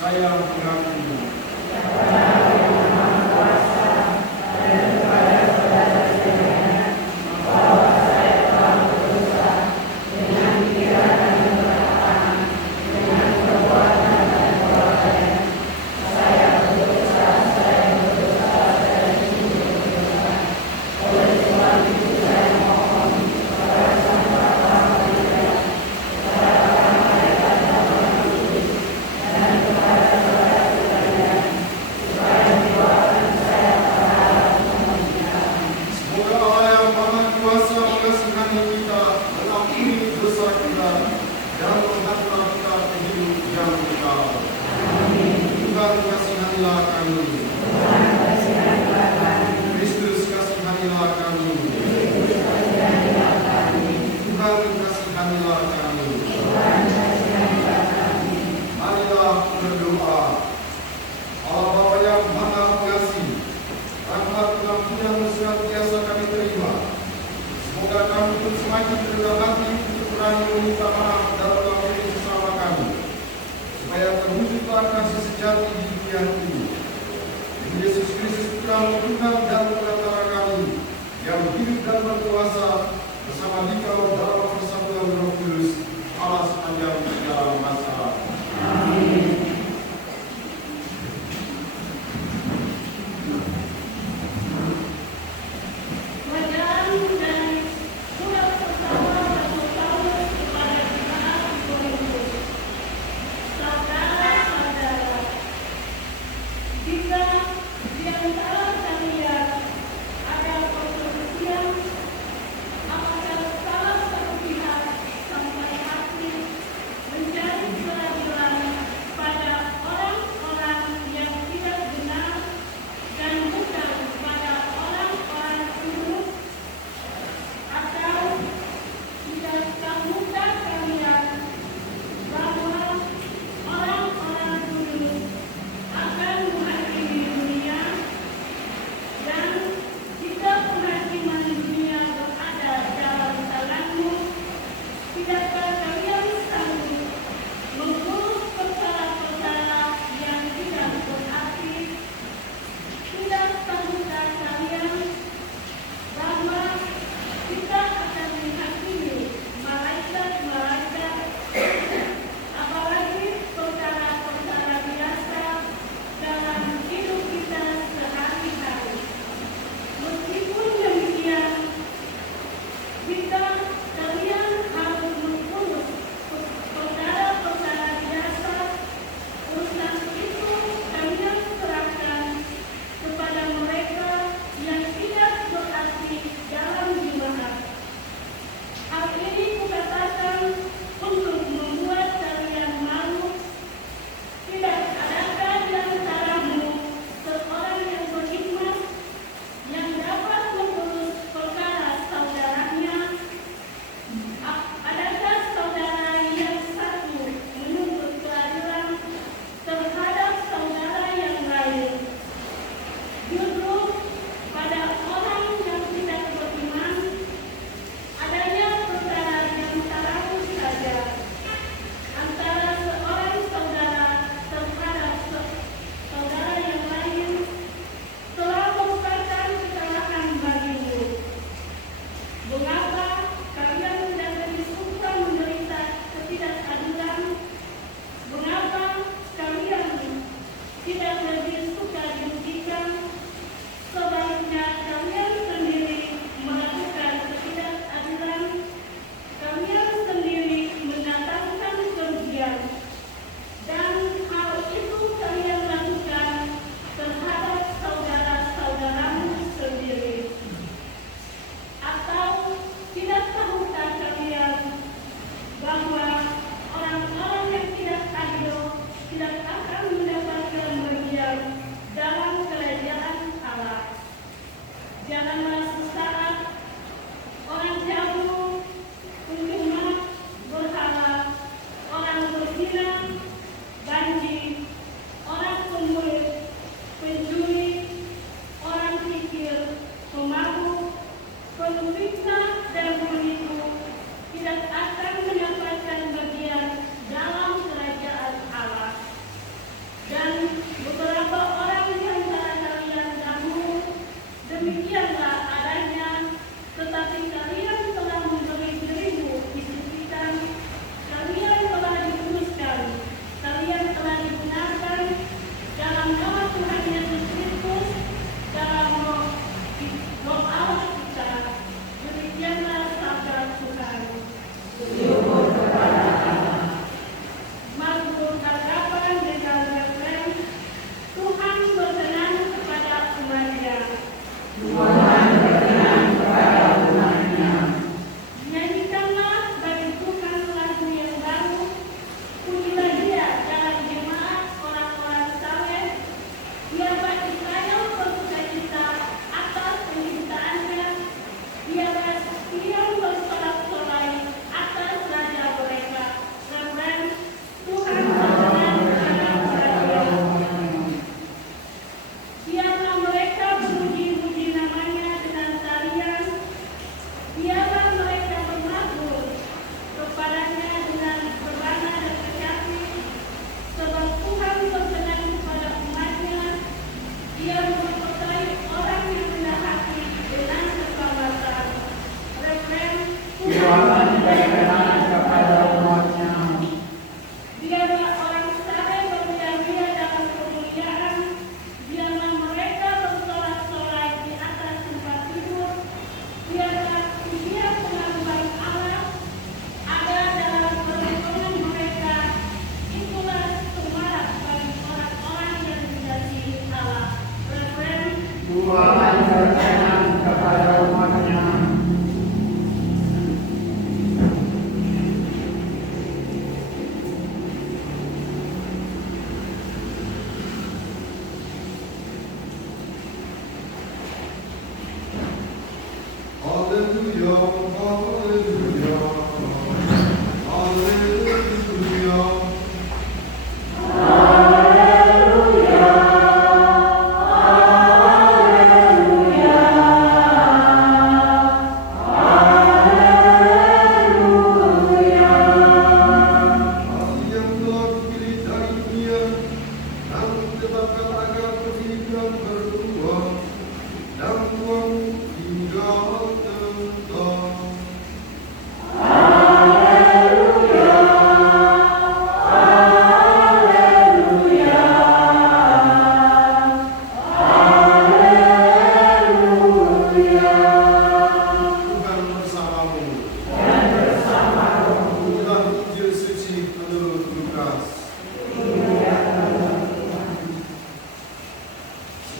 saya mengakui.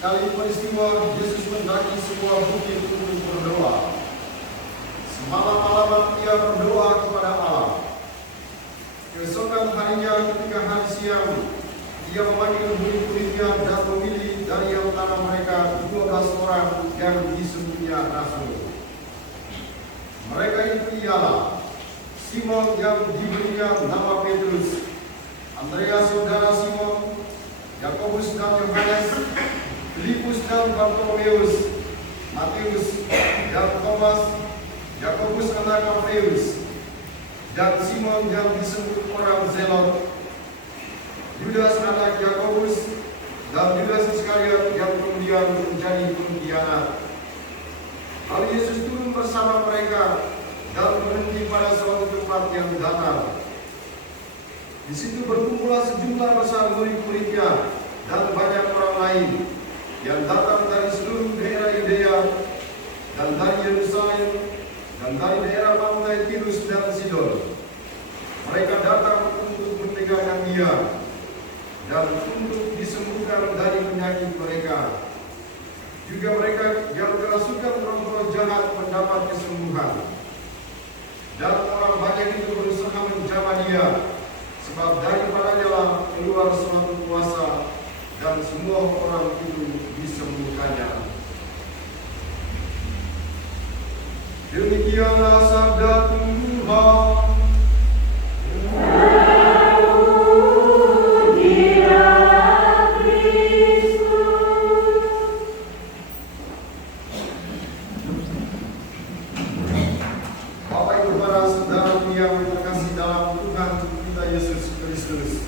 Sekali peristiwa Yesus mendaki sebuah bukit untuk berdoa. Semalam-malaman ia berdoa kepada Allah. Keesokan harinya ketika hari siang, ia memanggil murid-muridnya dan memilih dari antara mereka 12 orang yang disebutnya rasul. Mereka itu ialah Simon yang diberinya nama Petrus, Andreas saudara Simon, Yakobus dan Yohanes, Filipus dan Bartolomeus, Matius dan Thomas, Yakobus anak Alfeus, dan Simon yang disebut orang Zelot, Yudas anak Yakobus, dan Yudas Iskariot yang kemudian menjadi pengkhianat. Lalu Yesus turun bersama mereka dan berhenti pada suatu tempat yang datar. Di situ berkumpullah sejumlah besar murid-muridnya dan banyak orang lain yang datang dari seluruh daerah Yudea dan dari Yerusalem dan dari daerah pantai Tirus dan Sidon. Mereka datang untuk menegakkan Dia dan untuk disembuhkan dari penyakit mereka. Juga mereka yang kerasukan roh-roh jahat mendapat kesembuhan. Dan orang banyak itu berusaha menjamah Dia, sebab daripadanya lah keluar suatu kuasa, dan semua orang itu disembuhkannya. Demikianlah sabda Tuhan. Bapak Ibu para saudara yang terkasih dalam Tuhan kita Yesus Kristus.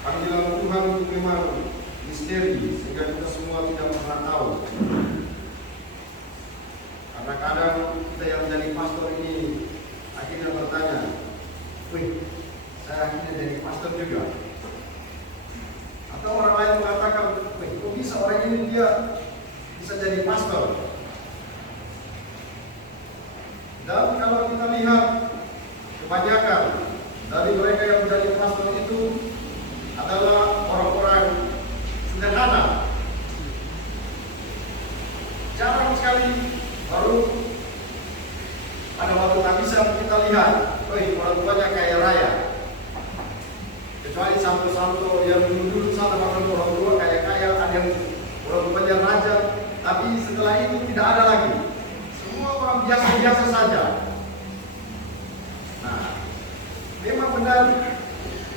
Panggilan Tuhan itu memang misteri sehingga kita semua tidak pernah tahu. Karena kadang kita yang jadi pastor ini akhirnya bertanya, "Wih, saya akhirnya jadi pastor juga." Atau orang lain mengatakan, "Wih, kok bisa orang ini dia bisa jadi pastor?" Dan kalau kita lihat kebanyakan dari mereka yang menjadi pastor itu adalah orang-orang sederhana. Jarang sekali baru pada waktu tabisan kita lihat, orang tuanya kaya raya. Kecuali santo-santo yang dulu sana orang tua kaya-kaya, ada yang orang tuanya raja, tapi setelah itu tidak ada lagi. Semua orang biasa-biasa saja. Nah, memang benar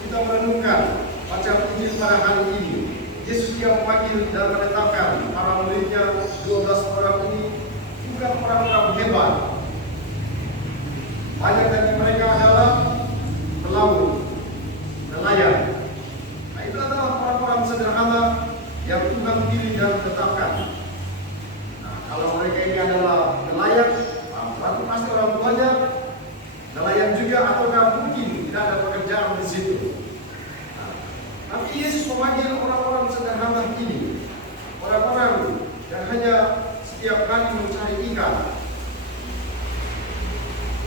kita merenungkan bacaan Injil pada hari ini. Yesus yang memanggil dan menetapkan para muridnya 12 orang ini bukan orang-orang hebat. Banyak dari mereka adalah pelaut, nelayan. Nah, itu adalah orang-orang sederhana yang Tuhan pilih dan tetapkan. Nah, kalau mereka ini adalah nelayan, berarti pasti orang tuanya nelayan juga, ataukah mungkin tidak ada pekerjaan di situ. Tapi Yesus memanggil orang-orang sederhana ini, orang-orang yang hanya setiap kali mencari ikan.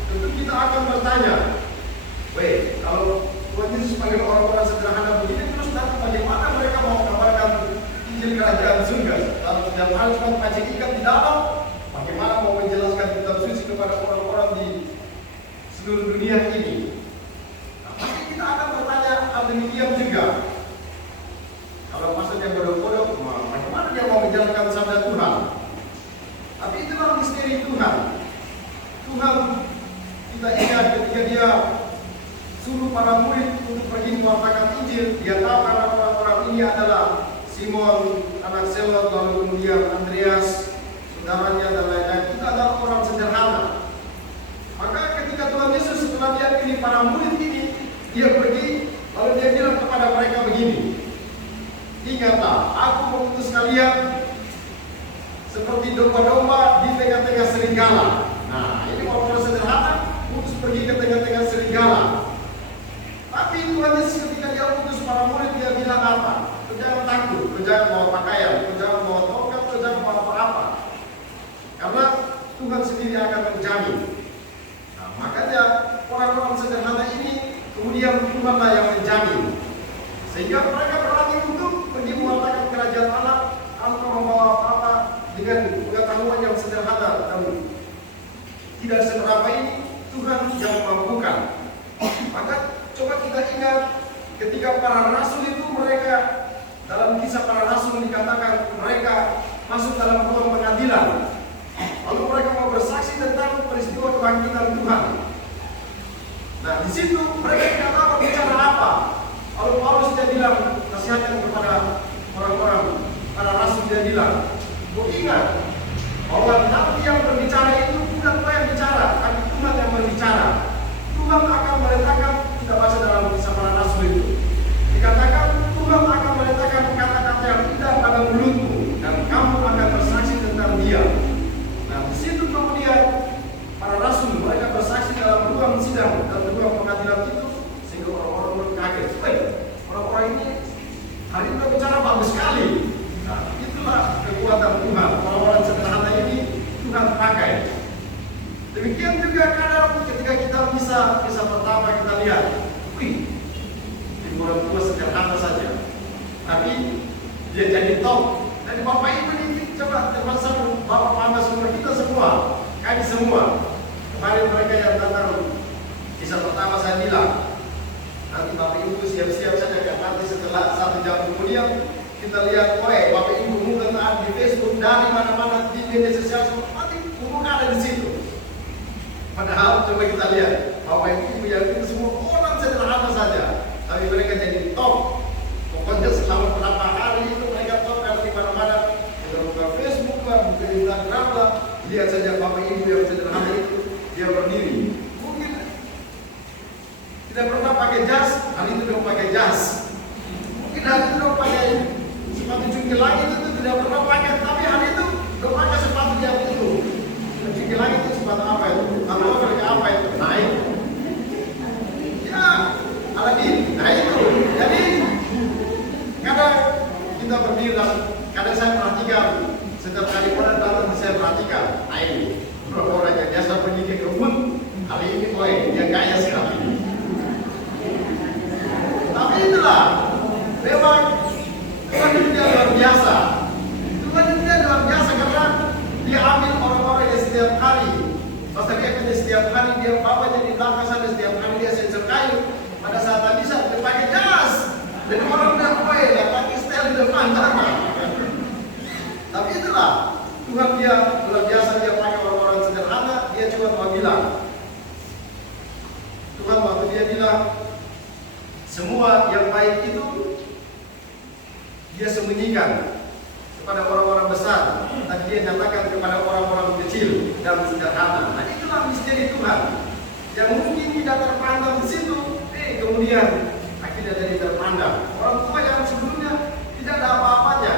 Tentu kita akan bertanya, kalau Tuhan Yesus panggil orang-orang sederhana begini, terus nanti bagaimana mereka mau kabarkan Injil Kerajaan Surga? Kalau setiap hari cuma pancing ikan di dalam, bagaimana mau menjelaskan kitab suci kepada orang-orang di seluruh dunia ini? Nah, pasti kita akan bertanya hal demikian juga. Kalau maksudnya bodoh-bodoh, bagaimana dia mau menjalankan sabda Tuhan? ini adalah Simon, anak Selot, lalu kemudian Andreas, saudaranya dan lain-lain. Kita adalah orang sederhana. Maka ketika Tuhan Yesus setelah dia pilih para murid ini, dia pergi, lalu dia bilang kepada mereka begini, ingatlah, aku mengutus kalian seperti domba-domba di tengah-tengah serigala. Nah, ini orang sederhana, utus pergi ke tengah-tengah serigala. Tapi Tuhan Yesus ketika dia utus para murid, dia bilang apa? Kau jangan takut, kau jangan bawa pakaian, kau jangan bawa tongkat, kau jangan bawa apa-apa. Karena Tuhan sendiri akan menjamin. Nah, makanya orang-orang sederhana ini kemudian Tuhanlah yang menjamin. Sehingga mereka berani untuk pergi mengatakan kerajaan Allah tanpa membawa apa-apa dengan pengetahuan yang sederhana dan tidak seberapa ini. Tuhan yang memampukan. Maka coba kita ingat ketika para rasul itu, mereka dalam kisah para rasul dikatakan mereka masuk dalam ruang pengadilan. Lalu mereka mau bersaksi tentang peristiwa kebangkitan Tuhan. Nah, di situ mereka tidak tahu bicara apa. Lalu Paulus dia bilang, nasihatkan kepada orang-orang, para rasul dia bilang, kau ingat bahwa nanti yang berbicara itu bukan kau yang bicara, tapi Tuhan yang berbicara. Tuhan akan meletakkan, kita baca dalam kisah para rasul itu, dikatakan Tuhan akan meletakkan kata-kata yang indah pada mulutmu dan kamu akan bersaksi tentang dia. Nah, di situ kemudian para rasul mereka bersaksi dalam ruang sidang dan ruang pengadilan itu, sehingga orang-orang kaget. Orang-orang ini hari ini bicara bagus sekali. Nah, itulah kekuatan Tuhan. Orang-orang sederhana ini Tuhan pakai. Demikian juga kadang ketika kita bisa pertama kita lihat, wih, ini orang tua sederhana saja, tapi dia jadi top. Dan Bapak Ibu ini coba termasuk Bapak Mama semua, kita semua, kami semua. Kemarin mereka yang datang kisah pertama saya bilang, nanti Bapak Ibu siap-siap saja kan, nanti setelah 1 jam kemudian kita lihat, Bapak Ibu menggunakan di Facebook dari mana-mana di media sosial, nanti umum ada di situ. Padahal coba kita lihat, Bapak Ibu yang itu semua orang sederhana saja, tapi mereka jadi top. Pokoknya selama beberapa hari itu mereka top karena di mana-mana, kita buka Facebook lah, buka Instagram lah, lihat saja Bapak Ibu yang sederhana itu dia berdiri. Mungkin tidak pernah pakai jas, hari itu dia pakai jas. Mungkin hari itu dia pakai sepatu cungkil langit itu tidak pernah pakai, tapi hari itu dia pakai sepatu yang itu. Cungkil langit itu sepatu apa itu? Atau apa itu? Naik. Ya, Aladin. Nah itu. Jadi kadang kita berdiri dan kadang saya perhatikan setiap kali orang datang saya perhatikan. Nah ini orang yang biasa pergi ke kebun, hari ini dia kaya sekali. Tapi itulah memang Tuhan itu dia luar biasa. Tuhan itu dia luar biasa karena dia ambil orang-orang yang setiap hari, Pastor Kevin setiap hari dia bawa jadi belakang sana, setiap hari dia sensor kayu. Pada saat tak bisa dia pakai jas. Dan orang udah dia pakai style di depan sana. Tapi itulah Tuhan dia luar biasa, dia pakai orang-orang sederhana. Dia cuma mau bilang, Tuhan waktu dia bilang semua yang baik itu dia sembunyikan kepada orang-orang besar, dan dia nyatakan kepada orang-orang kecil dan sederhana. Nah itulah misteri Tuhan yang mungkin tidak terpandang di situ, kemudian akhirnya jadi terpandang. Orang tua yang sebelumnya tidak ada apa-apanya,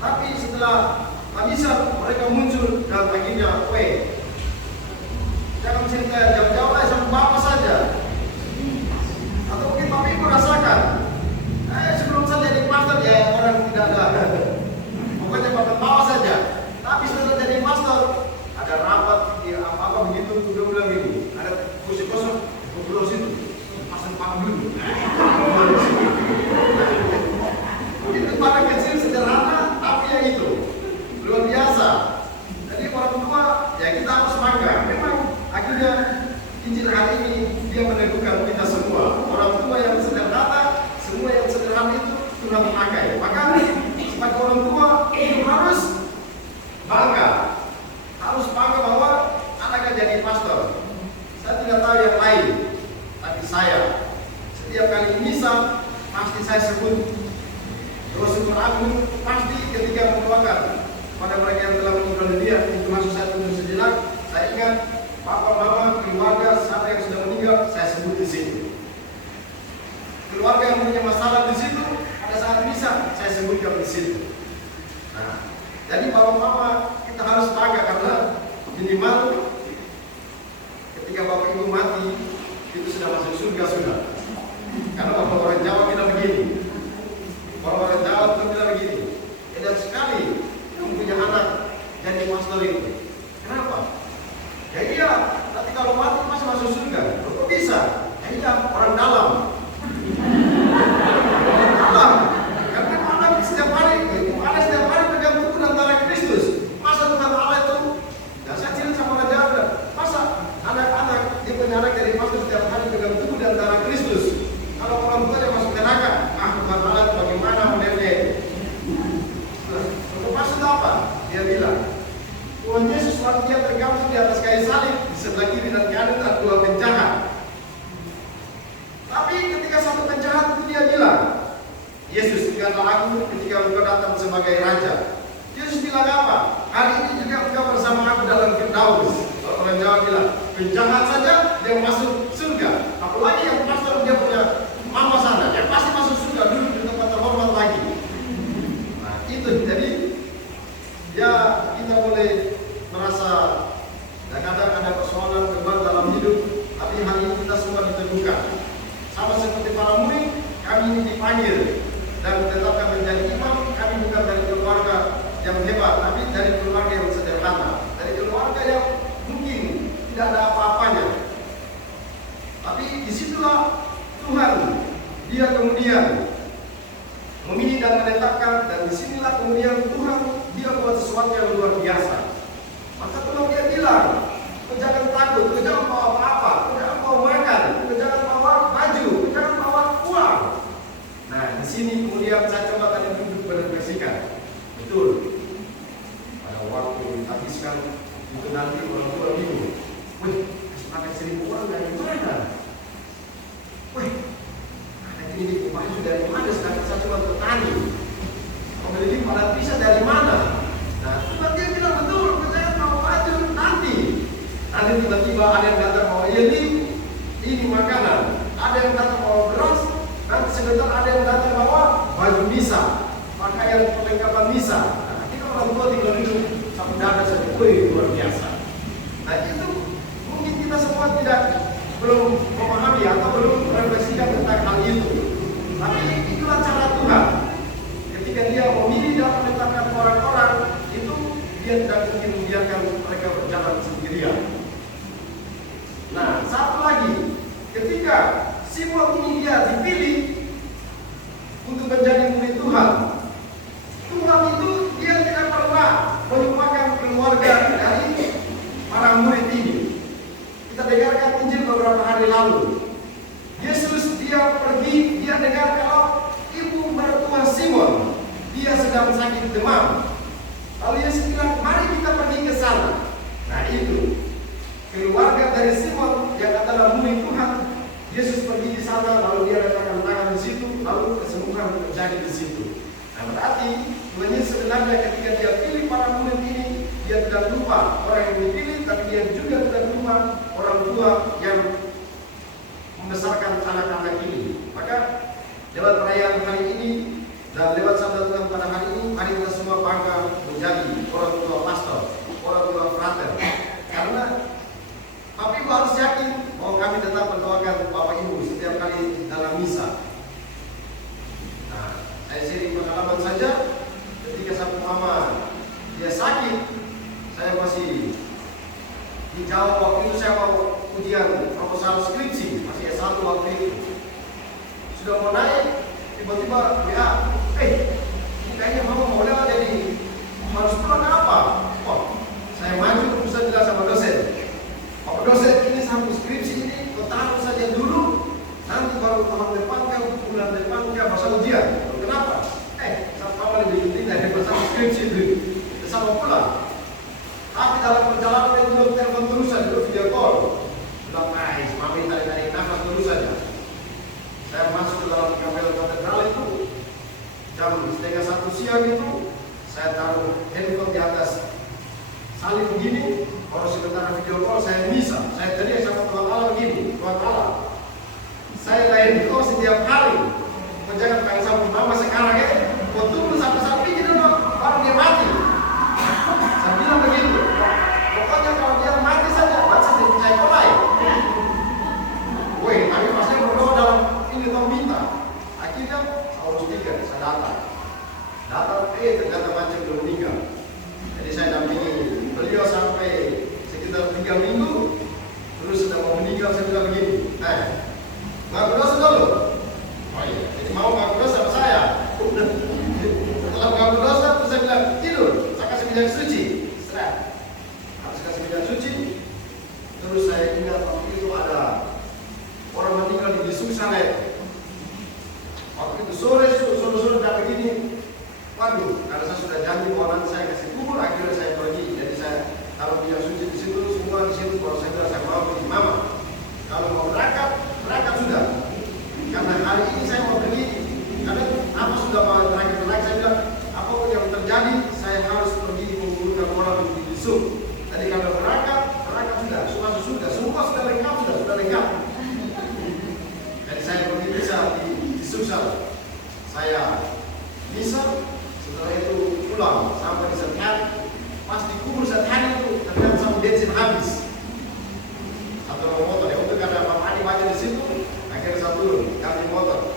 tapi setelah habisat mereka muncul dan akhirnya, jangan cerita jauh-jauh lah sama bapak saja. Atau mungkin Bapak Ibu rasakan, sebelum saya jadi pastor ya orang tidak ada. Pokoknya Bapak bawa saja. Tapi setelah jadi pastor, ada rapat, apa begitu, dia bilang ini, ada kursi kosong, ngobrol situ, pasang panggung dulu. Itu pada kecil sederhana, tapi yang itu luar biasa. Jadi orang tua, ya kita harus bangga. Memang akhirnya Injil hari ini dia meneguhkan kita semua. Orang tua yang sederhana, semua yang sederhana itu Tuhan memakai. Maka sebagai orang tua itu harus bangga. Harus bangga bahwa anaknya jadi pastor. Saya tidak tahu yang lain, tapi saya setiap kali misa pasti saya sebut super agung pasti ketika mendoakan pada mereka yang telah meninggal dunia, itu masuk saya tunggu sejenak. Saya ingat papa, mama, keluarga, siapa yang sudah meninggal, saya sebut di situ. Keluarga yang punya masalah di situ, pada saat misa saya sebutkan di situ. Nah, jadi bapak mama kita harus bangga karena minimal ketika bapak ibu mati itu sudah masuk surga sudah. Karena bapak orang Jawa kita begini, orang Jawa itu bilang begini, edan sekali yang punya anak jadi pastor itu. Kenapa? Ya iya, tapi kalau mati masih masuk surga. Kok bisa? Ya iya, orang dalam. Karena anak setiap hari pegang tubuh antara Kristus. Masa Tuhan Allah itu? Ya saya cerita sama orang Jawa, masa anak-anak dia punya anak dari pastor setiap hari pegang tubuh antara Kristus. Kalau orang tua dia masuk neraka, Tuhan Allah bagaimana modelnya? Untuk maksud apa? Dia bilang, Tuhan Yesus waktu dia tergantung di atas kayu salib, di sebelah kiri dan kanan ada dua penjahat. Tapi ketika satu penjahat itu dia bilang, Yesus, ingatlah aku ketika engkau datang sebagai raja. Yesus bilang apa? Hari ini juga engkau bersama aku dalam Firdaus. Kalau orang Jawa bilang, penjahat saja dia masuk surga. Apalagi yang pastor dia punya mama sana, yang pasti masuk surga dulu di tempat terhormat lagi. Nah itu jadi ya kita boleh merasa kadang ada persoalan beban dalam hidup, tapi hari ini kita semua diteguhkan. Sama seperti para murid, kami ini dipanggil dan ditetapkan menjadi imam. Kami bukan dari keluarga yang hebat, tapi dari keluarga yang sederhana, dari keluarga yang mungkin tidak ada apa-apanya. Tapi disitulah Tuhan dia kemudian memilih dan menetapkan, dan disinilah kemudian Tuhan dia buat sesuatu yang luar biasa. Maka Tuhan dia bilang, jangan takut, jangan bawa apa-apa, jangan bawa makan, jangan bawa baju, jangan bawa uang. Nah di sini kemudian saya coba tadi duduk berefleksikan, betul. Pada waktu dihabiskan itu nanti orang tua bingung, wih, pakai 1.000 uang dari mana? Wih, ini baju dari mana? Sekarang saya cuma petani. Memiliki padat pisah dari mana? Nah, Tuhan dia bilang betul, jangan bawa baju nanti. Nanti tiba-tiba ada yang datang bawa ini makanan. Ada yang datang bawa beras. Nanti sebentar ada yang datang bawa baju misa, pakaian perlengkapan misa. Nah, kita orang tua tinggal duduk satu dada saja. Wih, luar biasa. Nah, itu mungkin kita semua belum memahami atau belum merefleksikan tentang hal itu. Tapi itulah cara Tuhan. Ketika dia memilih dan menetapkan orang-orang itu, dia tidak mungkin membiarkan mereka berjalan sendirian. Nah, satu lagi, ketika Simon ini dia dipilih untuk menjadi murid Tuhan, Tuhan itu dia tidak pernah melupakan keluarga dari para murid ini. Kita dengarkan Injil beberapa hari lalu. Yesus dia pergi, dia dengar kalau ibu mertua Simon dia sedang sakit demam. Lalu Yesus bilang, mari kita pergi ke sana. Nah itu keluarga dari Simon yang adalah murid Tuhan. Yesus pergi di sana, lalu dia letakkan tangan di situ, lalu kesembuhan terjadi di situ. Nah berarti Tuhan Yesus sebenarnya ketika dia pilih para murid ini, dia tidak lupa orang yang dipilih, tapi dia juga tidak lupa orang tua yang membesarkan anak-anak ini. Maka lewat perayaan hari ini dan lewat sabda Tuhan pada hari ini, mari kita semua bangga menjadi orang tua pastor, orang tua frater. Karena Bapak Ibu harus yakin bahwa kami tetap mendoakan Bapak Ibu setiap kali dalam misa. Nah, saya sharing pengalaman saja. Ketika satu mama dia sakit, saya masih di Jawa waktu itu, saya mau ujian proposal skripsi, masih S1 waktu itu. Sudah mau naik, tiba-tiba WA, kayaknya mama mau lewat jadi harus pulang apa? Oh, saya maju bisa bilang sama dosen. Pak dosen, ini satu skripsi ini kau taruh saja dulu, nanti baru tahun depan bulan depan masa ujian. Kenapa? Sama lebih penting dari bersama skripsi dulu. Sama pulang. Tapi dalam perjalanan itu belum telepon terus saja, belum video call. Bilang, mami tarik-tarik nafas terus saja. Saya masuk ke dalam kapel katedral itu jam 3:30 setengah 1 siang itu saya taruh handphone di atas salib begini, baru sebentar video call saya bisa. Saya teriak sama Tuhan Allah begini, Tuhan Allah, saya lain kau setiap hari, kau jangan pengen sama mama sekarang ya, kau tunggu sampai ini dulu, baru dia mati. Saya bilang begitu, pokoknya kalau dia mati saja, baca dia percaya kau lain. Woi, tapi pas saya berdoa dalam ini kau minta, akhirnya Paulus 3 saya datang, ternyata macam belum meninggal. Jadi saya dampingi beliau sampai sekitar 3 minggu, terus sudah mau meninggal. Saya bilang begini, ngaku dosa dulu. Oh iya, jadi mau ngaku dosa sama saya. Setelah ngaku dosa, terus saya bilang tidur, saya kasih minyak suci. Habis kasih minyak suci, terus saya ingat waktu itu ada orang meninggal di Yesus sana. Waktu itu sore dapat begini. Waduh, karena saya sudah janji bahwa nanti saya kasih kubur, akhirnya saya pergi. Jadi saya taruh minyak suci di situ, semua di situ. Kalau saya bilang saya mau pergi, mama, kalau mau berangkat sudah. Karena hari ini saya mau pergi, karena apa sudah mau berangkat, saya bilang apapun yang terjadi, saya harus pergi mengumpulkan orang di Yesus. Jadi kalau berangkat sudah, semua sudah lengkap. Jadi saya pergi bisa di Susal, saya bisa. Setelah itu pulang sampai di Setiap, pas dikubur Setiap itu ternyata sama bensin habis. Satu motor ya, untuk karena Pak Adi baca di situ, akhirnya saya turun ganti motor.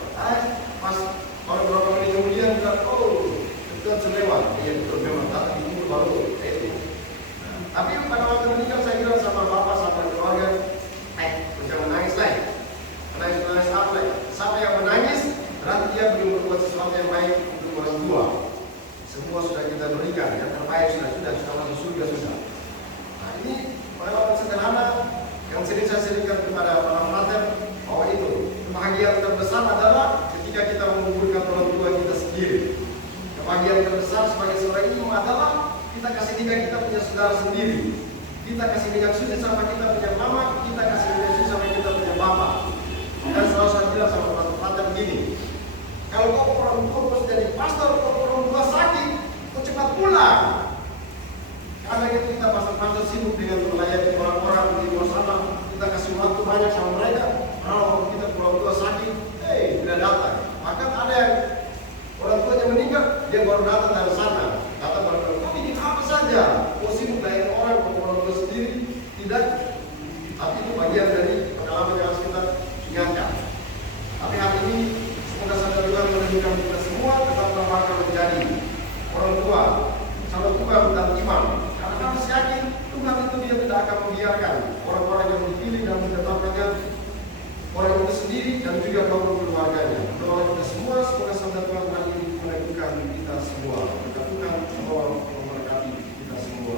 Pas beberapa menit kemudian bilang, oh itu selewat. Iya betul, memang datang dikubur baru itu. Tapi pada waktu meninggal saya bilang sama bapak sama keluarga, jangan menangis lagi. Menangis apa lagi? Siapa yang menangis berarti dia belum berbuat sesuatu yang baik untuk orang tua. Semua sudah kita berikan, yang terbaik sudah masuk surga sudah. Nah ini pengalaman sederhana yang sering saya seringkan kepada para frater, bahwa itu kebahagiaan terbesar adalah ketika kita mengumpulkan orang tua kita sendiri. Kebahagiaan terbesar sebagai seorang ibu adalah kita kasih nikah kita punya saudara sendiri. Kita kasih minyak suci sama kita punya mama, kita kasih minyak suci sama kita punya bapak. Dan selalu saya bilang sama para frater begini, kalau kau orang tua harus jadi pastor, kau orang tua sakit, kau cepat pulang. Karena itu kita pastor-pastor sibuk dengan melayani orang-orang di luar sana, kita kasih waktu banyak sama mereka. Kalau kita orang tua sakit, tidak datang. Bahkan ada yang orang tuanya meninggal, dia baru datang dari sana. Datang baru bilang, kau bikin apa saja? Kau sibuk melayani orang tua sendiri, tidak. Tapi itu bagian dari pengalaman yang harus kita ingatkan. Tapi hari ini semoga saudara Tuhan menunjukkan kita semua tetaplah bakal menjadi orang tua, saudara Tuhan dan imam. Karena kami yakin Tuhan itu dia tidak akan membiarkan orang-orang yang dipilih dan menetapkannya orang itu sendiri dan juga kaum keluarganya. Doa kita semua semoga saudara Tuhan hari ini menentukan kita semua. Kita Tuhan memberkati kita semua.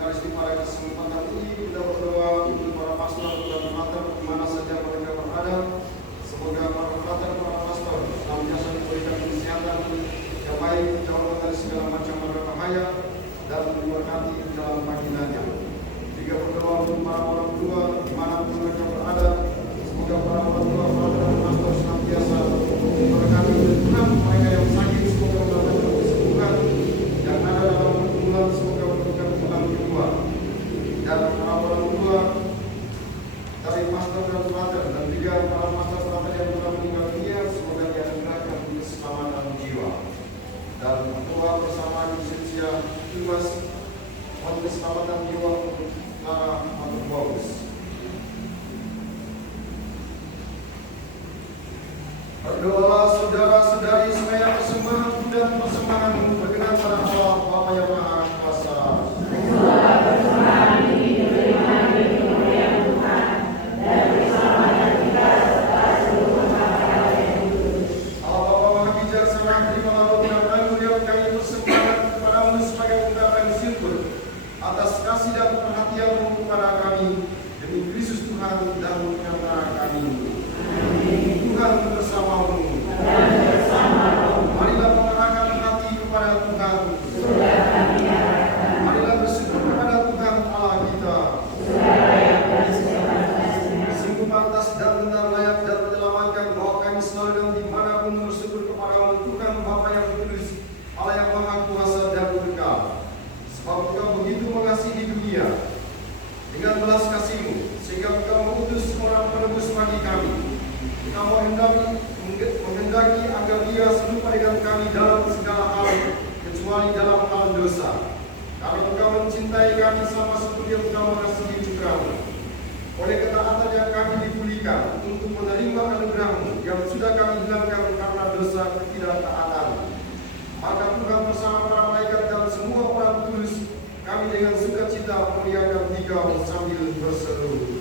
Ekaristi pada kesempatan ini kita berdoa untuk para pastor dan frater di mana saja mereka berada. Semoga para frater, para pastor senantiasa diberikan kesehatan yang baik, dijauhkan dari segala macam berbahaya dan diberkati dalam panggilannya. Juga berdoa untuk para orang tua dimanapun mereka berada. Semoga para orang tua, frater dan pastor senantiasa diberkati Tuhan. Mereka yang sakit semoga mendapatkan kesembuhan, yang ada dalam pergumulan semoga memberikan jalan kedua. Dan para orang tua dari pastor dan frater dan juga para pastor frater yang telah meninggal dunia, semoga dianugerahkan keselamatan jiwa. Dan berdoa bersama Indonesia Tugas untuk keselamatan jiwa untuk Clara Matubaus. Berdoalah saudara-saudari supaya persembahan dan persembahan berkenan pada Allah Bapa yang Maha Kuasa. Atas kasih dan perhatian kepada kami demi Kristus Tuhan dan penyertaan kami. Tuhan bersamamu. Marilah mengarahkan hati kepada Tuhan. Marilah bersyukur kepada Tuhan Allah kita. Sungguh pantas dan benar layak dan menyelamatkan bahwa kami selalu dan dimanapun bersyukur kepada Tuhan Bapa yang kudus, Allah yang Maha Kuasa dan berkah. Sebab Engkau begitu mengasihi dunia dengan belas kasih-Mu, sehingga Engkau mengutus seorang penebus bagi kami. Engkau menghendaki agar Dia serupa dengan kami dalam segala hal, kecuali dalam hal dosa. Karena Engkau mencintai kami sama seperti Engkau mengasihi putra-Mu. Oleh ketaatan yang kami dipulihkan untuk menerima anugerah-Mu yang sudah kami hilangkan karena dosa ketidaktaatan. Maka Tuhan bersama para malaikat dan semua orang kudus, kami dengan sukacita memuliakan Dikau sambil berseru.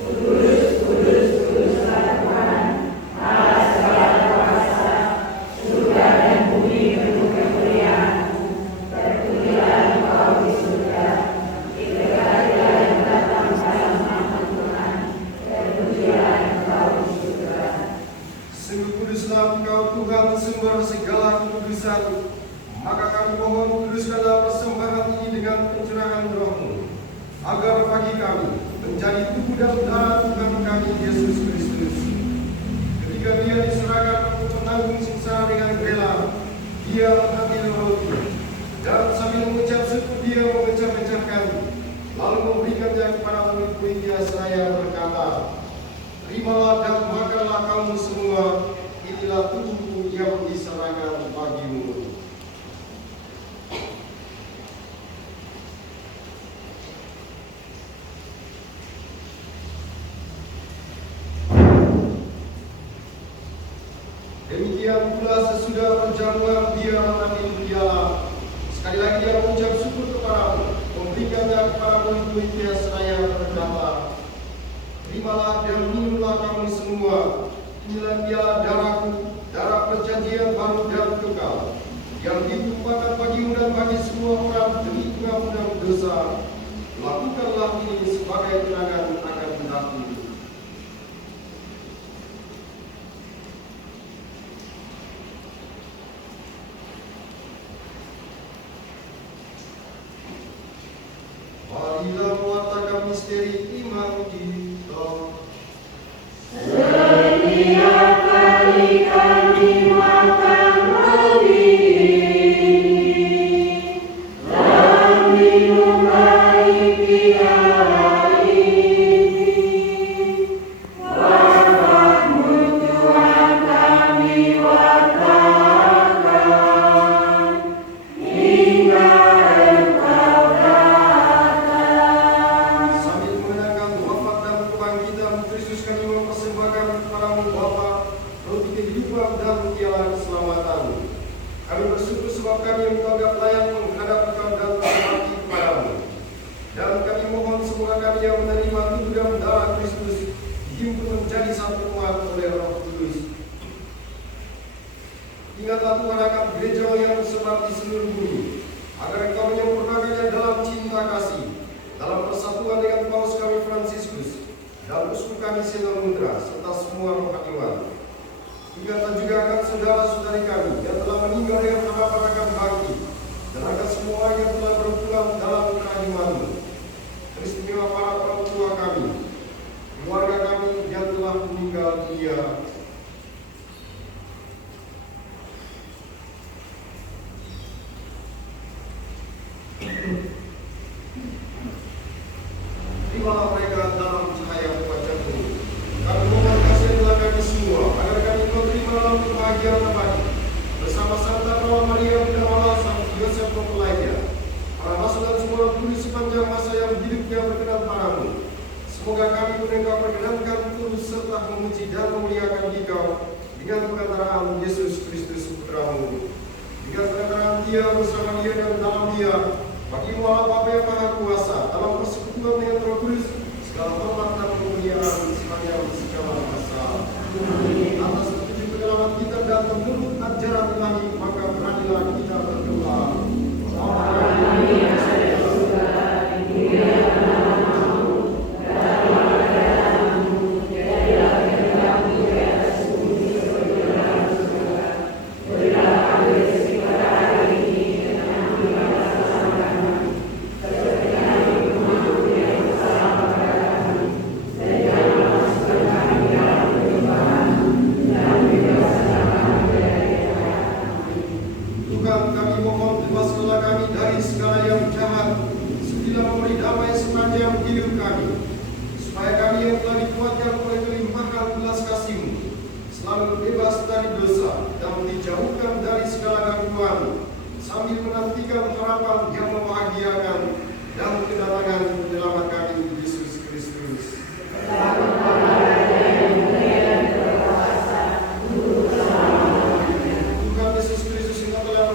Kudus, kudus, kuduslah Tuhan, Allah segala kuasa, surga dan bumi penuh kemuliaan-Mu. Terpujilah Engkau di surga, diberkatilah yang datang dalam nama Tuhan. Terpujilah Engkau di surga. Sungguh kuduslah Engkau Tuhan, sumber segala kekudusan. Maka kami mohon kuduskanlah persembahan ini dengan pencurahan Roh-Mu, agar bagi kami menjadi tubuh dan darah Tuhan kami Yesus Kristus. Ketika Dia diserahkan untuk menanggung siksa dengan rela, Dia mengambil roti dan sambil mengucap syukur Dia memecah-mecahkan, lalu memberikannya kepada murid-murid-Nya seraya berkata, "Terimalah dan makanlah kamu semua, inilah tubuhku yang diserahkan bagimu." Demikian pula sesudah perjamuan Dia mengambil piala. Sekali lagi Dia mengucap syukur kepada-Mu, memberikannya kepada murid-murid-Nya seraya berkata, "Terimalah dan minumlah kamu semua, inilah piala darah-Ku, darah perjanjian baru dan kekal, yang ditumpahkan bagimu dan bagi semua orang demi pengampunan dosa. Lakukanlah ini sebagai kenangan akan aku." Marilah mewartakan misteri iman kita. Setiap kali kami makan roti ini dan minum dari piala ini, wafat-Mu Tuhan kami wartakan hingga Engkau datang. Sambil mengenangkan wafat dan kebangkitan Kristus, kami mempersembahkan kepada-Mu Bapa roti kehidupan dan piala keselamatan. Kami bersyukur sebab kami yang menganggap layak menghadap Engkau dan berbakti kepada-Mu. Dan kami mohon semoga kami yang menerima tubuh dan darah Kristus dihimpun menjadi satu umat oleh Roh Kudus. Ingatlah Tuhan akan gereja yang tersebar di seluruh bumi, agar Engkau menyempurnakannya dalam cinta kasih, dalam persatuan dengan Paus kami Fransiskus dan uskup kami Sinta Mudra serta semua rohaniwan. Ingatlah juga akan saudara-saudari kami yang telah meninggal dengan harapan akan bangkit, dan akan semua orang yang telah berpulang dalam kerahiman-Mu. Teristimewa para orang tua kami, keluarga kami yang telah meninggal dunia. Terimalah mereka dalam cahaya wajah-Mu. Kami mohon kasihilah kami semua, agar kami menerima dalam kebahagiaan abadi bersama Santa Roh Maria Bunda Allah, Sang Yosef mempelainya, para rasul dan semua kudus sepanjang masa yang hidupnya berkenan padamu. Semoga kami mendengar perkenankan tulus serta memuji dan memuliakan Dikau dengan perkataan Yesus Kristus Putra-Mu, dengan perkataan Dia bersama Dia dan dalam Dia, bagi Allah Bapa yang Maha Kuasa, dalam persekutuan dengan Roh Kudus, segala hormat dan kemuliaan sepanjang segala masa. Atas petunjuk pengalaman kita dan menurut ajaran Ilahi, maka beranilah kita berdoa. Kami mohon bebaskanlah kami dari segala yang jahat, setia memberi damai sepanjang hidup kami, supaya kami yang telah dikuatkan oleh kelimpahan belas kasih-Mu selalu bebas dari dosa dan dijauhkan dari segala gangguan, sambil menantikan harapan yang membahagiakan dan kedatangan penyelamat kami, Yesus Kristus.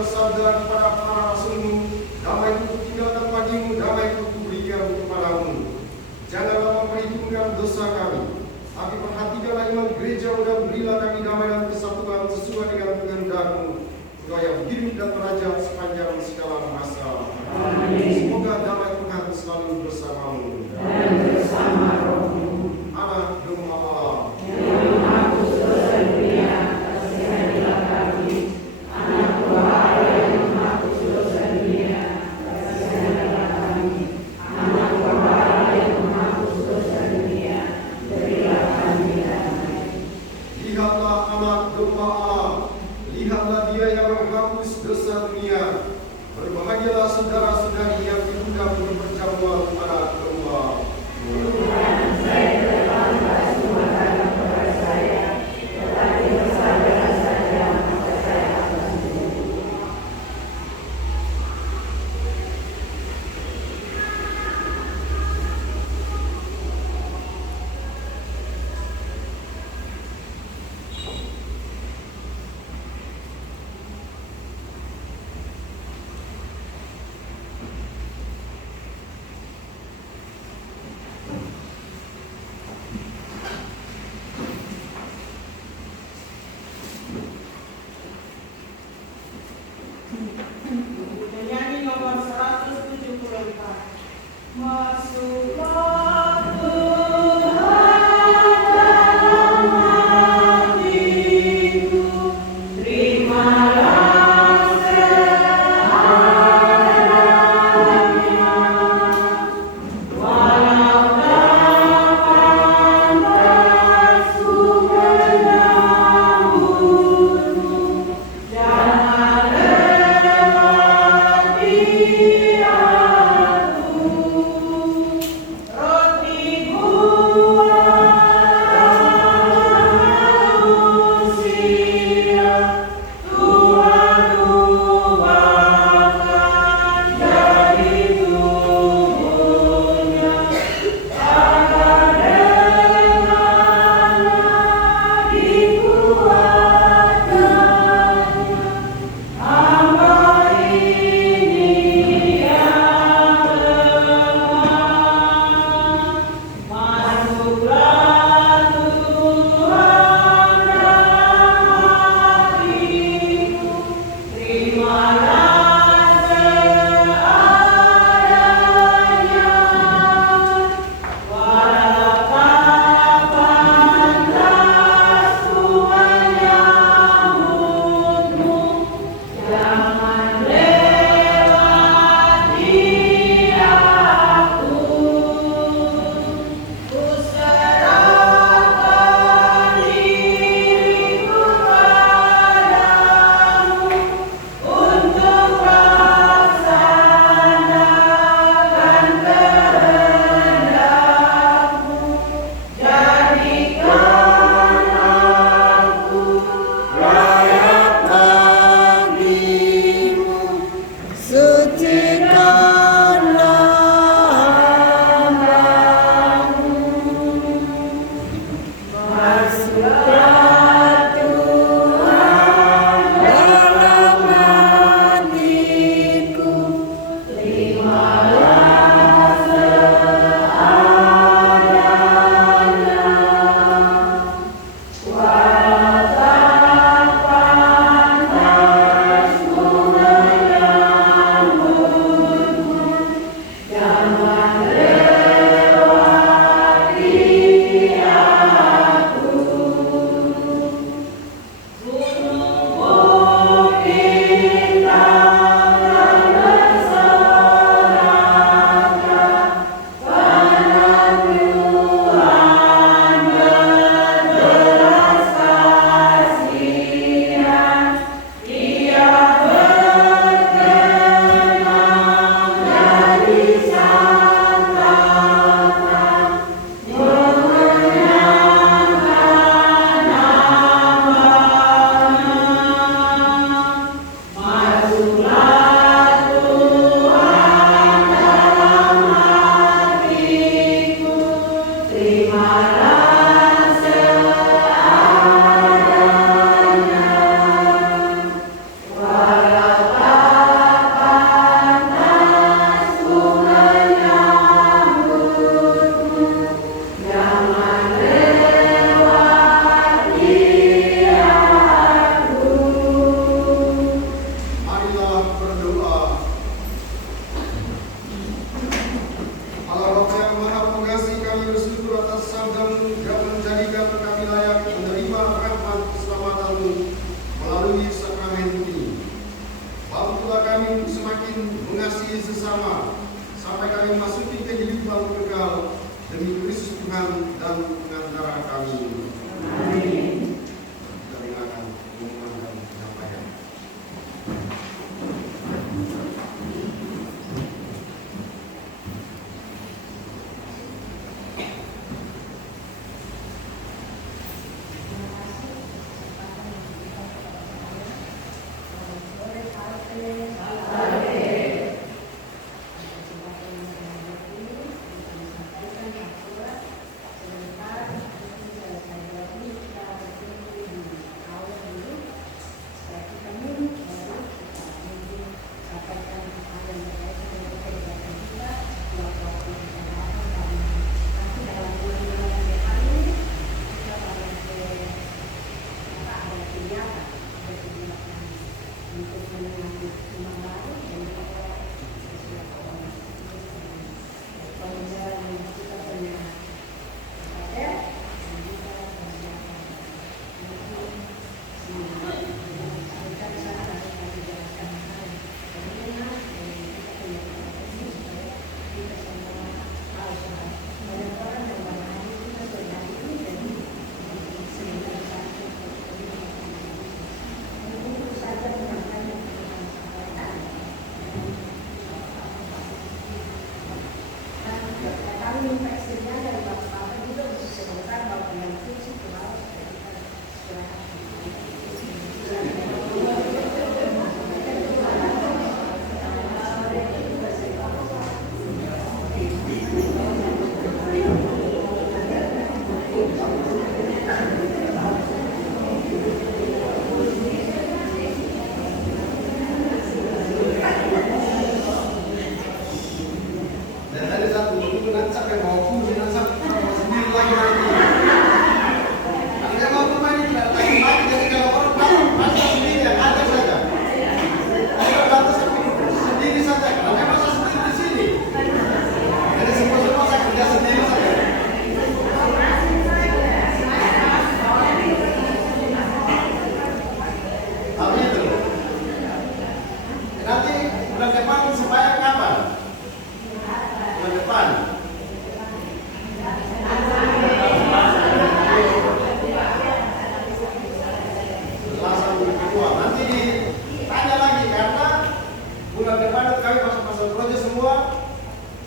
Bersabda kepada para rasul-Mu, damai-Ku tinggalkan bagimu, damai-Ku berikan kepadamu. Janganlah memperhitungkan dosa kami, tapi perhatikanlah iman gereja-Mu dan berilah kami damai dan kesatuan sesuai dengan kehendak-Mu, Engkau yang hidup dan merajat sepanjang segala masa. Amin. Semoga damai Tuhan selalu bersama-Mu dan bersama roh-Mu. Anak domba Allah yang menghapus dosa dunia, kasihanilah kami. Anak Tuhan yang menghapus dosa dunia, kasihanilah kami. Anak Tuhan yang menghapus dosa dunia, berilah kami damai. Lihatlah anak domba Allah, lihatlah Dia yang menghapus dosa dunia. Berbahagialah saudara-saudari yang diundang untuk berjamuan pada domba. Tuhan, saya terbangga semua tangan kepada saya, tetapi bersabarlah saja, maka saya akan sembuh. Penyanyi nomor 174. Masuklah Tuhan dalam hatiku, terimalah seadanya, walau kapan pasku menyambutmu, jangan lewati aku. Tuhan antara kami. Amin. Kita dengarkan pengumuman dan penyampaian.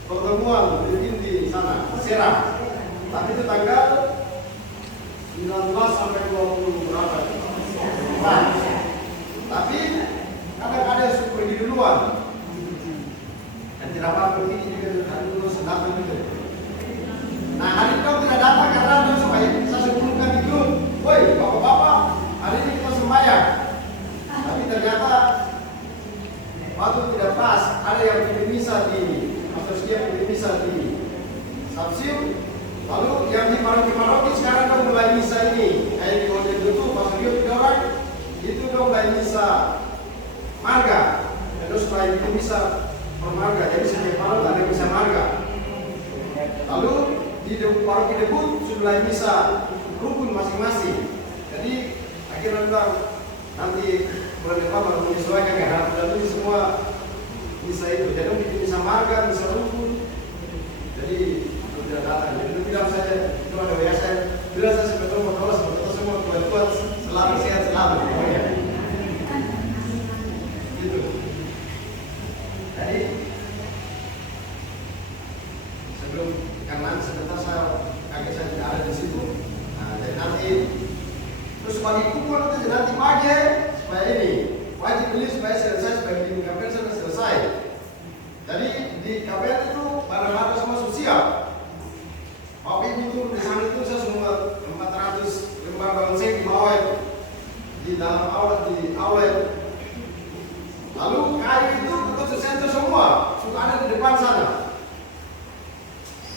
Pertemuan bikin di sana, Serang. Tapi itu tanggal 19 sampai 20 berapa? Tapi kadang-kadang ada yang pergi duluan. Dan tidak apa begini juga hari dulu sendatang itu. Nah hari itu tidak datang karena itu supaya saya sebutkan di grup. Woi bapak-bapak, hari ini kita sembahyang. Tapi ternyata waktu tidak pas, ada yang pilih misa di atau dia pilih misa di Sabsiu, lalu yang di paroki sekarang dong mulai misa ini kayak di Hotel Dutu, Pastor Yud orang itu dong mulai misa marga, terus mulai misa permarga, jadi setiap malam ada misa marga. Lalu di paroki debut sudah mulai misa rukun masing-masing. Jadi akhirnya bilang nanti bulan depan baru menyesuaikan ya, dan itu semua misa itu. Jadi bikin misa marga, misa rukun. Jadi sudah datang. Jadi itu bilang saja itu ada biasa. Bila saya sebetulnya berdoa sebetulnya semua Tuhan selalu sehat selalu. Pokoknya. Gitu. Jadi sebelum karena sebentar saya kaget saya tidak ada di situ. Nah, jadi nanti terus pagi kumpul nanti pagi supaya ini wajib beli supaya selesai supaya di KPR sudah selesai. Jadi di KPR itu barang-barang semua sudah siap. Tapi itu di sana itu saya semua 400 lembar bonsai di bawah itu di dalam aula itu. Lalu kayu itu betul sensor semua sudah ada di depan sana.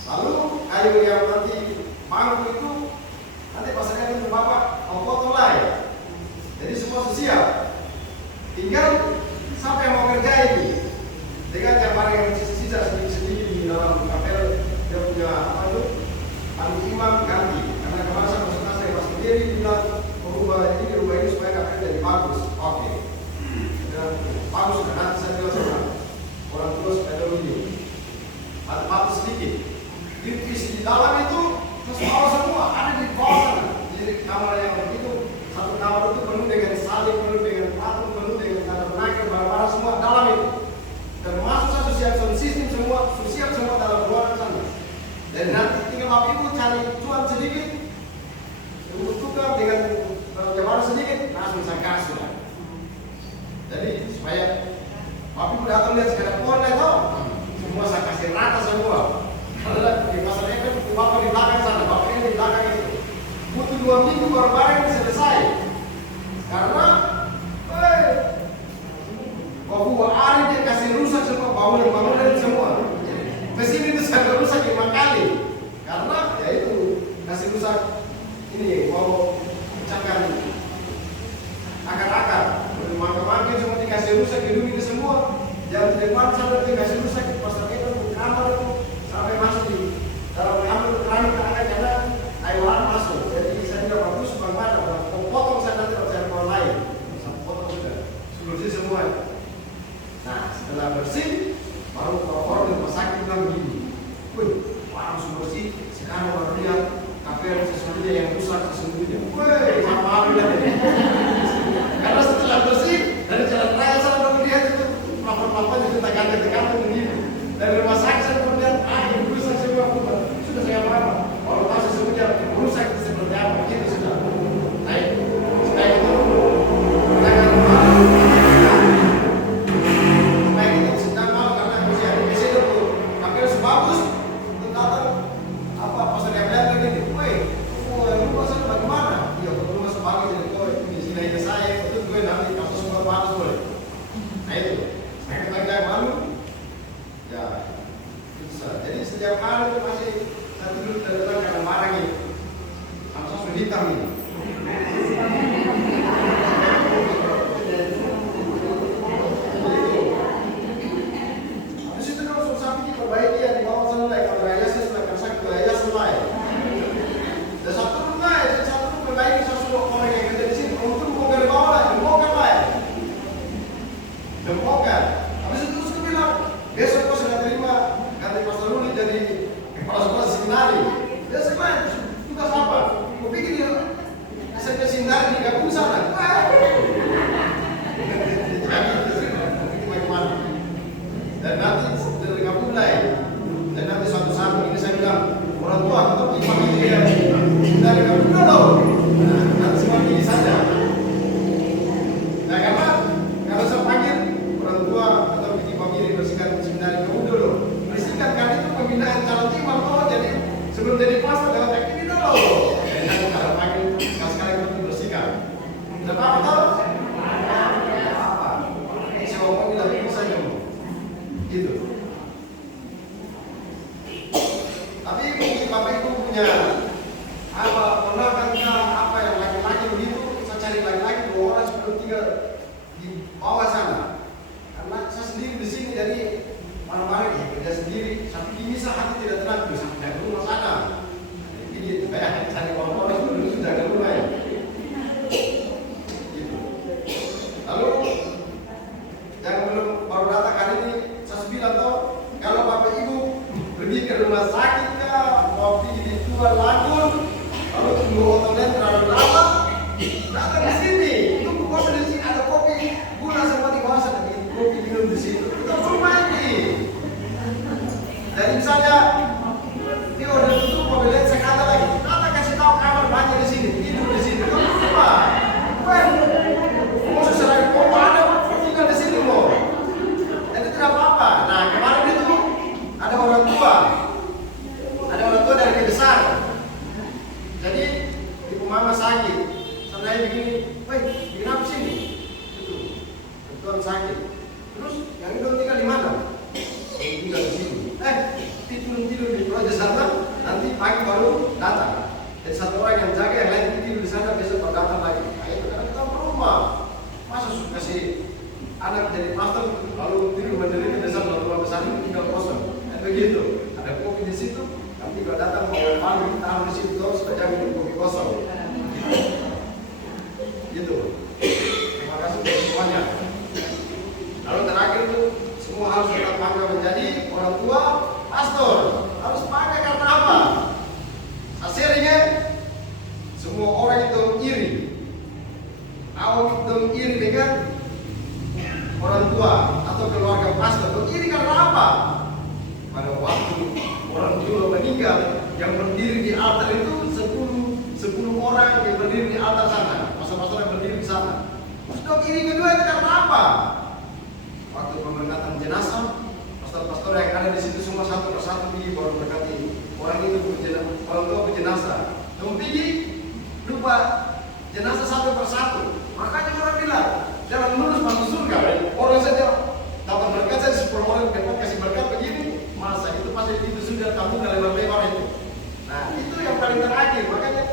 Lalu kayu yang nanti bangku itu nanti pasarnya itu bapak potong lah. Jadi semua sudah siap. Tinggal siapa yang mau kerja ini dengan yang barang yang sisa sedikit di dalam kapel dia punya apa itu paling imam ganti karena kemarin saya konsultasi dengan Pak sendiri bilang merubah ini supaya kapel jadi bagus. Oke. Dan bagus dan nanti saya bilang sama orang tua supaya dulu ini bagus sedikit. Di dalam itu Terus bawah semua ada di bawah sana. Jadi kamar yang begitu, satu kamar itu penuh dengan salib, penuh dengan patung, penuh dengan tabernakel, barang-barang semua dalam itu. Termasuk satu siap sistem semua, siap semua dalam ruangan sana. Dan nanti tinggal Bapak Ibu cari cuan sedikit, tukar dengan jamaah sedikit, langsung saya kasih lah. Jadi supaya Bapak Ibu datang lihat sekarang online tau, semua saya kasih rata semua. Kalau di pasar itu Bapak di belakang sana, Bapak ini di belakang itu. Butuh 2 minggu baru barang ini selesai. Karena, bahwa hari dia kasih rusak semua bangunan semua. Mesin itu sampai rusak 5 kali. Karena ya itu kasih rusak ini mau pecahkan akar-akar. Maka semua dikasih rusak gedung itu semua. Yang depan sana dikasih rusak di pasar itu kamar itu sampai masuk di dalam kamar itu keramik ke atas karena air masuk. Jadi saya tidak bagus bagaimana potong saya nanti kalau saya mau lain. Saya potong sudah bersih semua. Nah setelah bersih baru orang di rumah sakit bilang begini, wih, langsung bersih. Sekarang baru lihat KPR sesungguhnya yang rusak sesungguhnya. Wih, sama aja. Karena setelah bersih dari jalan raya sana baru lihat itu plafon-plafon itu tekan-tekan begini. Dari rumah sakit saya baru lihat yang rusak semua. Sudah saya paham. Kalau tahu sesungguhnya rusak itu seperti apa begitu sudah. Nah itu, supaya itu bagus, tentang apa pasal yang lain begini, rumah saya bagaimana? Iya, rumah sebagai jadi kau di sini aja saya, itu gue nanti kasus semua panas boleh. Nah itu, saya kata malu, ya bisa. Jadi setiap hari itu masih saya duduk datang karena marah ini, langsung sudah hitam ini. Harus bangga karena apa? Hasil meninggal, yang berdiri di altar itu 10 orang yang berdiri di altar sana, pastor-pastor yang berdiri di sana. Dok, ini kedua itu karena apa? Waktu pemberkatan jenazah, pastor-pastor yang ada di situ semua satu persatu pergi baru berkati orang itu orang tua berjenazah. Dong pergi lupa jenazah satu persatu. Makanya orang bilang jangan lulus masuk surga. Orang saja dapat berkat saja 10 orang dapat kasih berkat begini, masa itu pasti itu sudah tabung lebar-lebar itu. Nah itu yang paling terakhir, makanya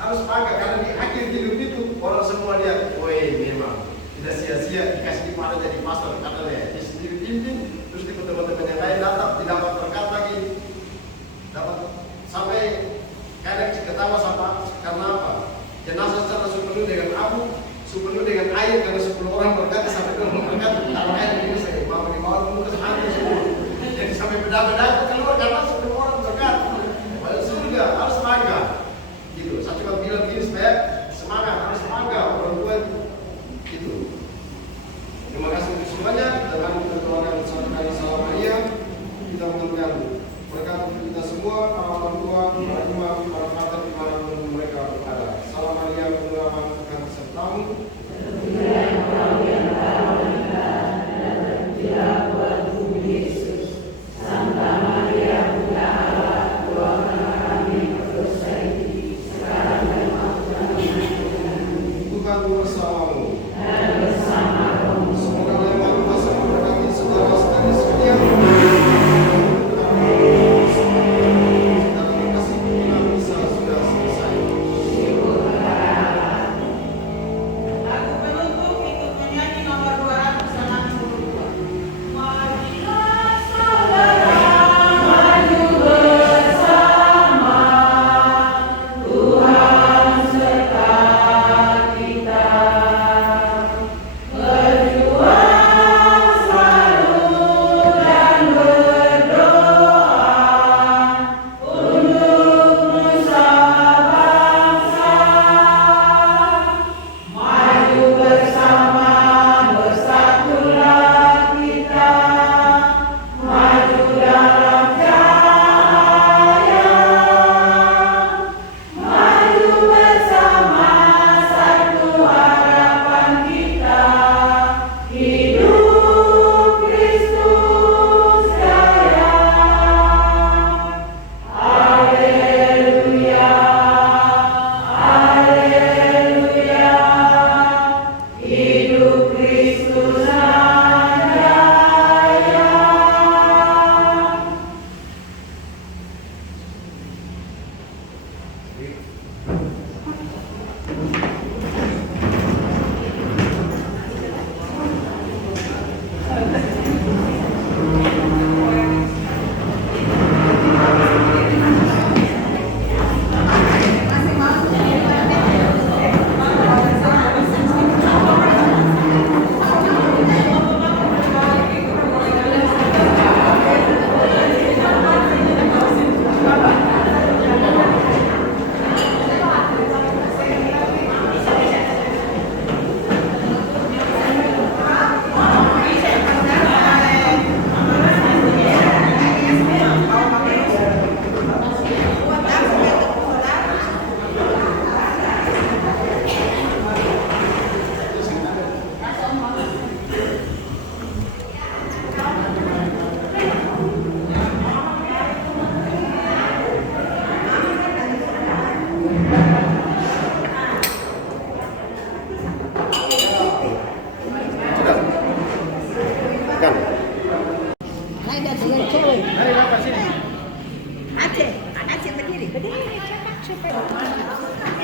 harus bangga karena di akhir hidup itu orang semua lihat, woi memang tidak sia-sia dikasih pada jadi pastor karena dia sendiri pimpin, terus di teman-teman yang lain datang tidak dapat berkat lagi, dapat sampai kadang ketawa sama karena apa? Jenazah secara penuh dengan abu, penuh dengan air karena 10 orang berkat sampai 20 berkat taruh air ini saya mau di bawah dulu ke sana semua, jadi sampai beda-beda itu keluar karena 10 orang berkat. Padahal surga harus bangga. Gitu. Saya cuma bilang gini supaya semangat, harus bangga orang tua itu. Terima kasih untuk semuanya. Dengan berdoa dan satu kali salam Maria, kita mengucapkan berkat untuk kita semua, para orang tua, para imam, para pater dimanapun mereka berada. Salam Maria, penuh rahmat Tuhan sertamu.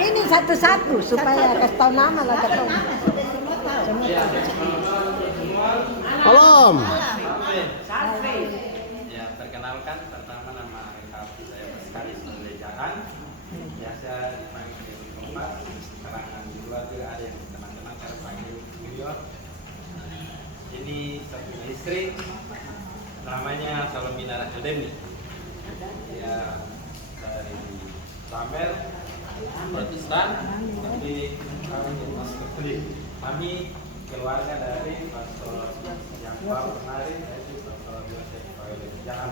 Ini satu-satu supaya kasih tahu nama lah ketemu. Salam. Ya, perkenalkan pertama nama lengkap saya Sekali Pendejaan. Biasa dipanggil Kompas. Karangan kedua itu ada yang teman-teman saya panggil Mulyo. Ini satu istri namanya Salomina Rahmadeni. Ya, dari Samel Protestan, tapi kami masuk Katolik. Kami keluarga dari Pastor yang baru kemarin, yaitu Pastor Yosef Jalan.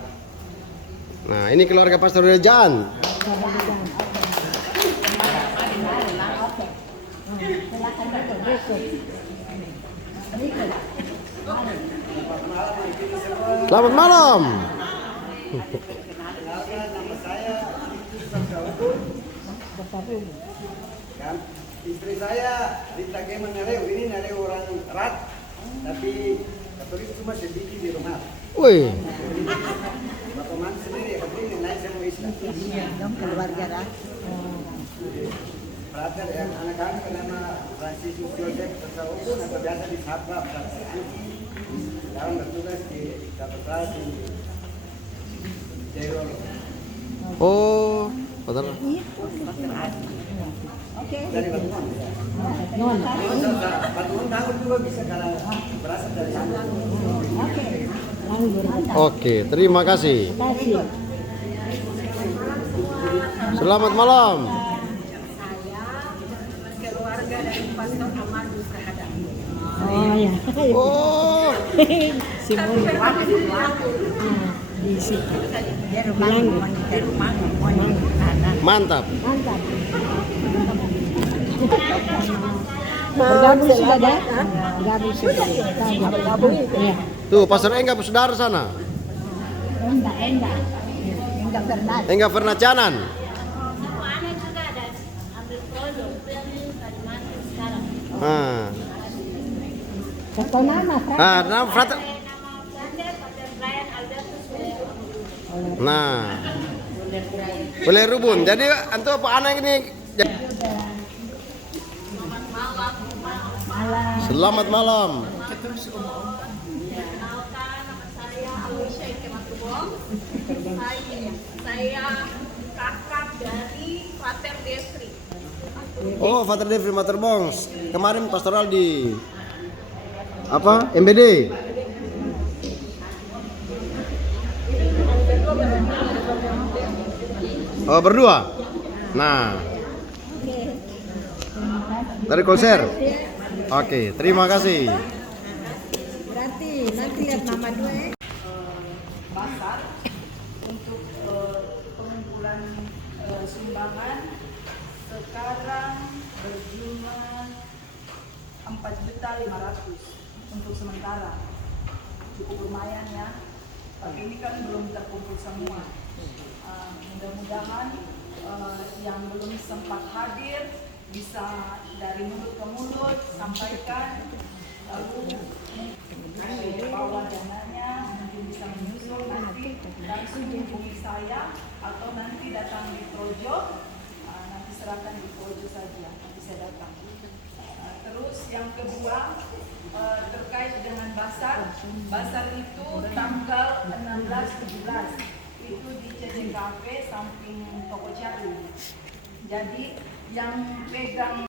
Nah, Nah, ini keluarga Pastor Rejaan. Selamat malam. Nama saya kan istri saya Rita Keman Nareu, ini Nareu orang Rat, tapi Katolik cuma sedikit di rumah. Wih, Bapak Man sendiri Katolik yang lain semua Islam. Dong keluarga dah. Frater yang anak kami bernama Franciscus Joseph Tersauku, atau biasa disapa Frater Anki, sekarang bertugas di Katedral di Jairolo. oh, betul. Oke. Dari Batuan. Non. Batuan tahun juga bisa kalau berasal dari sana. Oke. Nganggur. Oke, terima kasih. Kasih. Selamat malam. keluarga dari Pastor Amadou Sahada. Oh ya. Oh, Semua di situ. Di rumah. mantap. Mantap. Bergabung sudah dah? Bergabung sudah. Bergabung. Iya. Tuh, Pastor Engga saudara sana. Enggak. Enggak pernah. Engga Fernancanan. Ada juga ada ambil projo, yang Kalimantan sekarang. Nah, Kau nama, Frank? nama frater. Nama Pater Brian Albertus William. Nah, boleh rubun. Jadi antu apa anak ini? Selamat malam. Kenalkan, nama saya Aloysia Ikematubong. Saya kakak dari Pater Desri. Oh, Father Devri Materbongs. Kemarin pastoral di apa? MBD. Oh, berdua. Nah, dari konser. Oke, terima kasih. Berarti nanti lihat nama dua ya. Basar untuk pengumpulan sumbangan sekarang berjumlah 4.500.000 untuk sementara. Cukup lumayan ya, tapi ini kan belum terkumpul semua. Mudah-mudahan yang belum sempat hadir bisa dari mulut ke mulut sampaikan, lalu bawa dananya, mungkin bisa menyusul nanti langsung hubungi saya atau nanti datang di Projo, nanti serahkan di Projo saja, nanti saya datang. Terus yang kedua terkait dengan basar itu tanggal 16-17 itu di CCKP samping Toko Caru. Jadi yang pegang